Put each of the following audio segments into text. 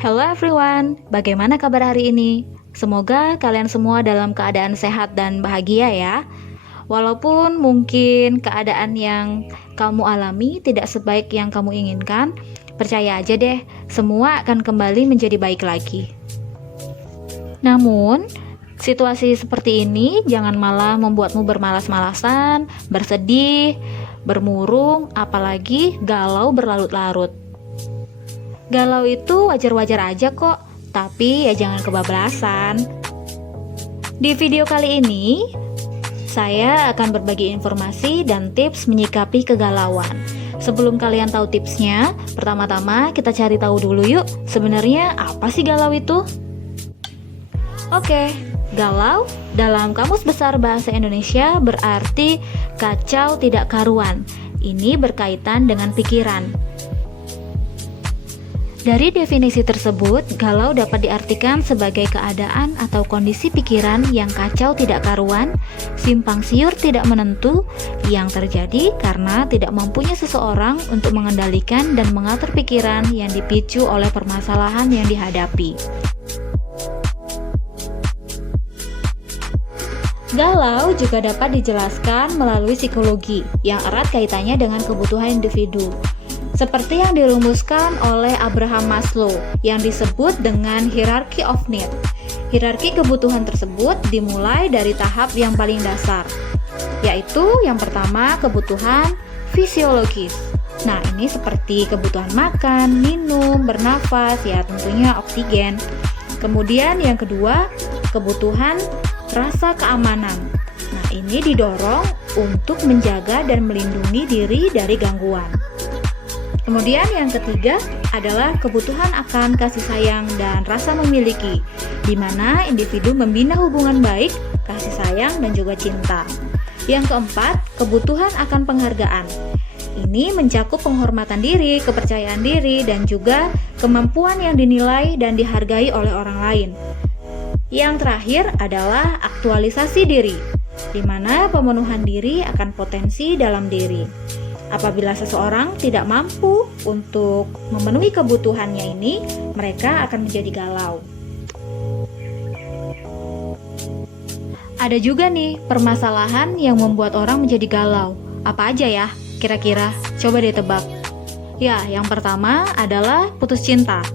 Hello everyone, bagaimana kabar hari ini? Semoga kalian semua dalam keadaan sehat dan bahagia ya. Walaupun mungkin keadaan yang kamu alami tidak sebaik yang kamu inginkan, percaya aja deh, semua akan kembali menjadi baik lagi. Namun, situasi seperti ini jangan malah membuatmu bermalas-malasan, bersedih, bermurung, apalagi galau berlarut-larut. Galau itu wajar-wajar aja kok, tapi ya jangan kebablasan. Di video kali ini, saya akan berbagi informasi dan tips menyikapi kegalauan. Sebelum kalian tahu tipsnya, pertama-tama kita cari tahu dulu yuk, sebenarnya apa sih galau itu? Oke, galau dalam Kamus Besar Bahasa Indonesia berarti kacau tidak karuan. Ini berkaitan dengan pikiran. Dari definisi tersebut, galau dapat diartikan sebagai keadaan atau kondisi pikiran yang kacau tidak karuan, simpang siur tidak menentu, yang terjadi karena tidak mampunya seseorang untuk mengendalikan dan mengatur pikiran yang dipicu oleh permasalahan yang dihadapi. Galau juga dapat dijelaskan melalui psikologi yang erat kaitannya dengan kebutuhan individu. Seperti yang dirumuskan oleh Abraham Maslow yang disebut dengan hierarchy of need. Hierarki kebutuhan tersebut dimulai dari tahap yang paling dasar, yaitu yang pertama kebutuhan fisiologis. Nah, ini seperti kebutuhan makan, minum, bernafas, ya tentunya oksigen. Kemudian yang kedua, kebutuhan rasa keamanan. Nah, ini didorong untuk menjaga dan melindungi diri dari gangguan. Kemudian yang ketiga adalah kebutuhan akan kasih sayang dan rasa memiliki, di mana individu membina hubungan baik, kasih sayang, dan juga cinta. Yang keempat, kebutuhan akan penghargaan. Ini mencakup penghormatan diri, kepercayaan diri, dan juga kemampuan yang dinilai dan dihargai oleh orang lain. Yang terakhir adalah aktualisasi diri, di mana pemenuhan diri akan potensi dalam diri. Apabila seseorang tidak mampu untuk memenuhi kebutuhannya ini, mereka akan menjadi galau. Ada juga nih permasalahan yang membuat orang menjadi galau. Apa aja ya? Kira-kira coba deh tebak. Ya, yang pertama adalah putus cinta.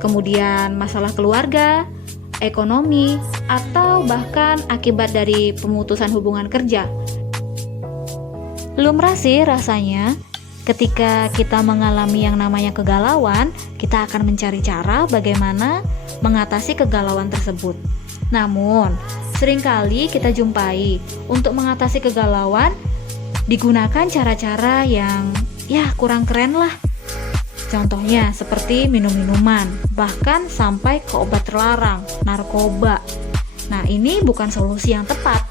Kemudian masalah keluarga, ekonomi, atau bahkan akibat dari pemutusan hubungan kerja. Lumrah sih rasanya, ketika kita mengalami yang namanya kegalauan, kita akan mencari cara bagaimana mengatasi kegalauan tersebut. Namun, seringkali kita jumpai untuk mengatasi kegalauan digunakan cara-cara yang kurang keren lah. Contohnya seperti minum-minuman, bahkan sampai ke obat terlarang, narkoba. Nah, ini bukan solusi yang tepat.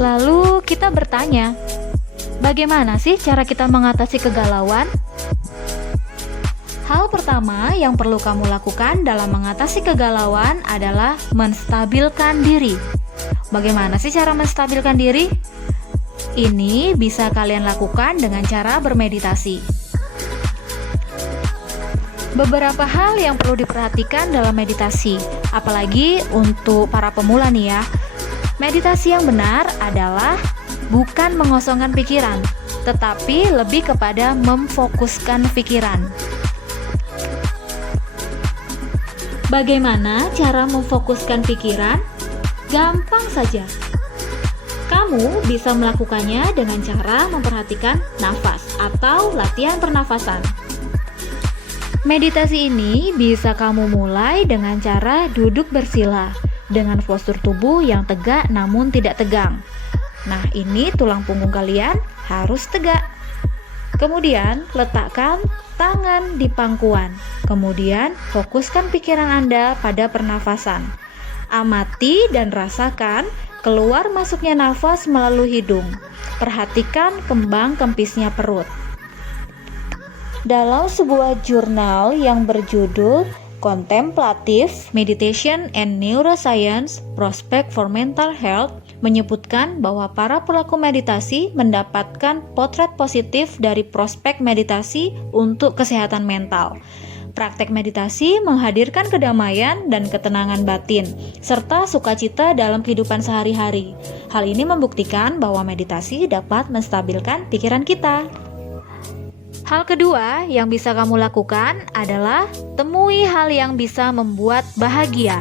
Lalu kita bertanya, bagaimana sih cara kita mengatasi kegalauan? Hal pertama yang perlu kamu lakukan dalam mengatasi kegalauan adalah menstabilkan diri. Bagaimana sih cara menstabilkan diri? Ini bisa kalian lakukan dengan cara bermeditasi. Beberapa hal yang perlu diperhatikan dalam meditasi, apalagi untuk para pemula nih ya. Meditasi yang benar adalah bukan mengosongkan pikiran, tetapi lebih kepada memfokuskan pikiran. Bagaimana cara memfokuskan pikiran? Gampang saja. Kamu bisa melakukannya dengan cara memperhatikan nafas atau latihan pernafasan. Meditasi ini bisa kamu mulai dengan cara duduk bersila, dengan postur tubuh yang tegak namun tidak tegang. Nah, ini tulang punggung kalian harus tegak. Kemudian, letakkan tangan di pangkuan. Kemudian, fokuskan pikiran Anda pada pernafasan. Amati dan rasakan keluar masuknya nafas melalui hidung. Perhatikan kembang kempisnya perut. Dalam sebuah jurnal yang berjudul Contemplative Meditation and Neuroscience Prospect for Mental Health, menyebutkan bahwa para pelaku meditasi mendapatkan potret positif dari prospek meditasi untuk kesehatan mental. Praktek meditasi menghadirkan kedamaian dan ketenangan batin, serta sukacita dalam kehidupan sehari-hari. Hal ini membuktikan bahwa meditasi dapat menstabilkan pikiran kita. Hal kedua yang bisa kamu lakukan adalah temui hal yang bisa membuat bahagia,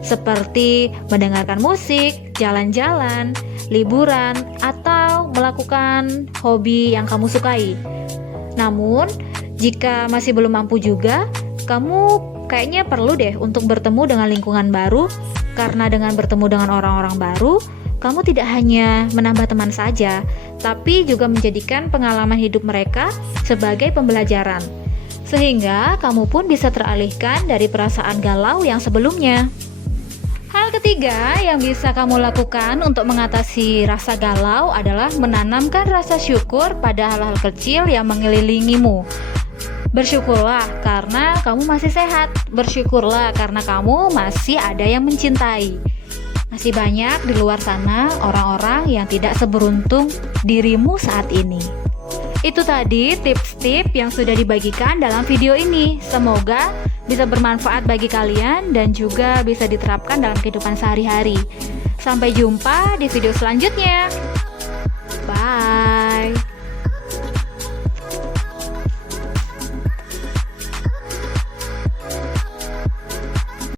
seperti mendengarkan musik, jalan-jalan, liburan, atau melakukan hobi yang kamu sukai. Namun, jika masih belum mampu juga, kamu kayaknya perlu deh untuk bertemu dengan lingkungan baru, karena dengan bertemu dengan orang-orang baru, kamu tidak hanya menambah teman saja, tapi juga menjadikan pengalaman hidup mereka sebagai pembelajaran, sehingga kamu pun bisa teralihkan dari perasaan galau yang sebelumnya. Hal ketiga yang bisa kamu lakukan untuk mengatasi rasa galau adalah menanamkan rasa syukur pada hal-hal kecil yang mengelilingimu. Bersyukurlah karena kamu masih sehat. Bersyukurlah karena kamu masih ada yang mencintai. Masih banyak di luar sana orang-orang yang tidak seberuntung dirimu saat ini. Itu tadi tips-tips yang sudah dibagikan dalam video ini. Semoga bisa bermanfaat bagi kalian dan juga bisa diterapkan dalam kehidupan sehari-hari. Sampai jumpa di video selanjutnya.